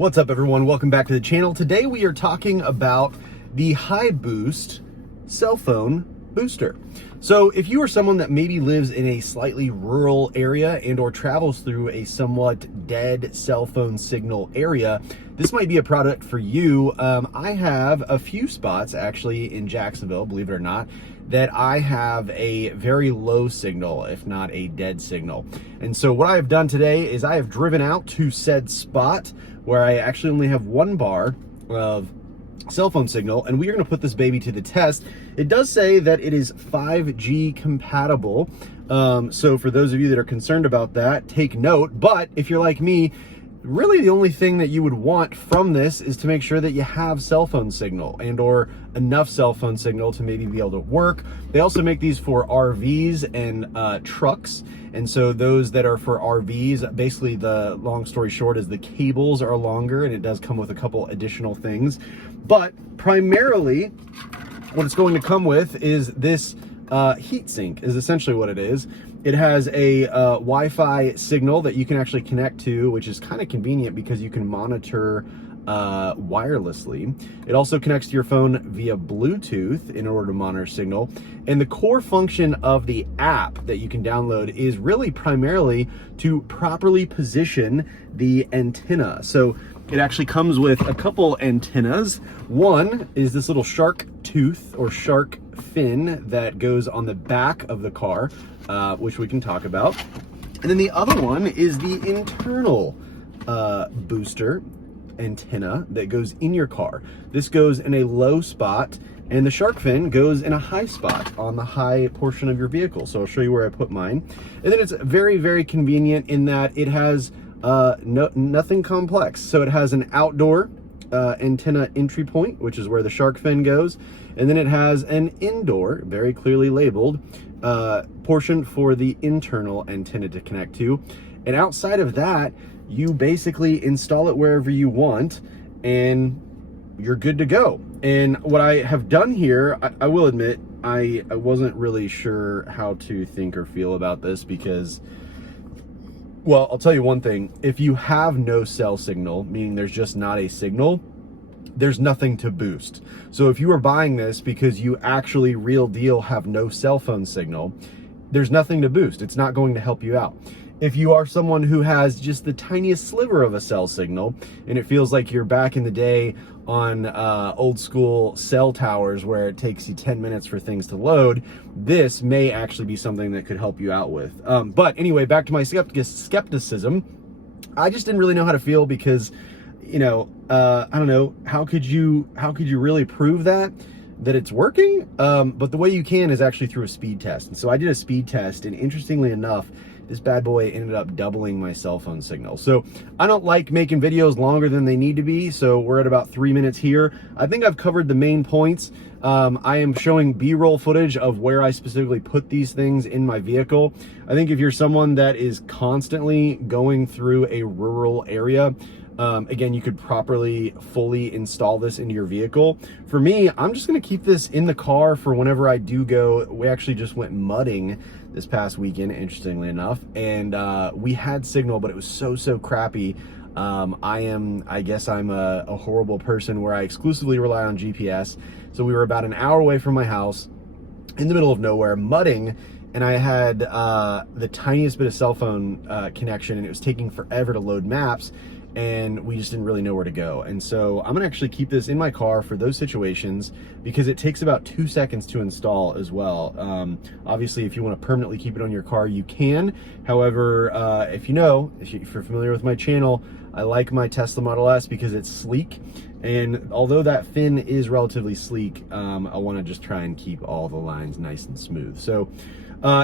What's up, everyone? Welcome back to the channel. Today we are talking about the HiBoost cell phone booster. So if you are someone that maybe lives in a slightly rural area and or travels through a somewhat dead cell phone signal area, this might be a product for you. I have a few spots actually in Jacksonville, believe it or not, that I have a very low signal, if not a dead signal. And so what I have done today is I have driven out to said spot where I actually only have one bar of cell phone signal, and we are going to put this baby to the test. It does say that it is 5G compatible. So for those of you that are concerned about that, take note. But if you're like me, really the only thing that you would want from this is to make sure that you have cell phone signal and or enough cell phone signal to maybe be able to work. They also make these for RVs and trucks. And so those that are for RVs, basically the long story short is the cables are longer, and it does come with a couple additional things. But primarily what it's going to come with is this heat sink is essentially what it is. It has a Wi-Fi signal that you can actually connect to, which is kind of convenient because you can monitor wirelessly. It also connects to your phone via Bluetooth in order to monitor signal. And the core function of the app that you can download is really primarily to properly position the antenna. So it actually comes with a couple antennas. One is this little shark tooth or shark fin that goes on the back of the car, which we can talk about. And then the other one is the internal booster antenna that goes in your car. This goes in a low spot, and the shark fin goes in a high spot on the high portion of your vehicle. So I'll show you where I put mine. And then it's very, very convenient in that it has nothing complex. So it has an outdoor antenna entry point, which is where the shark fin goes. And then it has an indoor, very clearly labeled, portion for the internal antenna to connect to. And outside of that, you basically install it wherever you want and you're good to go. And what I have done here, I will admit, I wasn't really sure how to think or feel about this because, well, I'll tell you one thing. If you have no cell signal, meaning there's just not a signal, there's nothing to boost. So if you are buying this because you actually real deal have no cell phone signal, there's nothing to boost. It's not going to help you out. If you are someone who has just the tiniest sliver of a cell signal and it feels like you're back in the day on old school cell towers where it takes you 10 minutes for things to load, this may actually be something that could help you out with. But anyway, back to my skepticism. I just didn't really know how to feel because, you know, I don't know, how could you really prove that it's working? But the way you can is actually through a speed test. And so I did a speed test, and interestingly enough, this bad boy ended up doubling my cell phone signal. So I don't like making videos longer than they need to be. So we're at about 3 minutes here. I think I've covered the main points. I am showing B-roll footage of where I specifically put these things in my vehicle. I think if you're someone that is constantly going through a rural area, again, you could properly fully install this into your vehicle. For me, I'm just gonna keep this in the car for whenever I do go. We actually just went mudding this past weekend, interestingly enough, and we had signal, but it was so crappy. I guess I'm a horrible person where I exclusively rely on GPS. So we were about an hour away from my house in the middle of nowhere mudding, and I had the tiniest bit of cell phone connection, and it was taking forever to load maps, and we just didn't really know where to go. And so I'm gonna actually keep this in my car for those situations because it takes about 2 seconds to install as well. Obviously, if you want to permanently keep it on your car, you can. However, if you're familiar with my channel, I like my Tesla Model S because it's sleek. And although that fin is relatively sleek, I want to just try and keep all the lines nice and smooth. So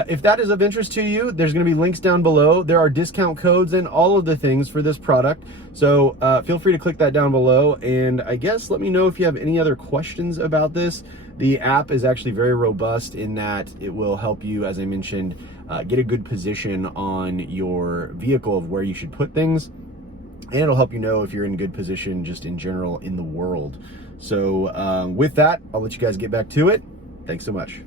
if that is of interest to you, there's going to be links down below. There are discount codes and all of the things for this product. So feel free to click that down below. And I guess let me know if you have any other questions about this. The app is actually very robust in that it will help you, as I mentioned, get a good position on your vehicle of where you should put things. And it'll help you know if you're in good position just in general in the world. So with that, I'll let you guys get back to it. Thanks so much.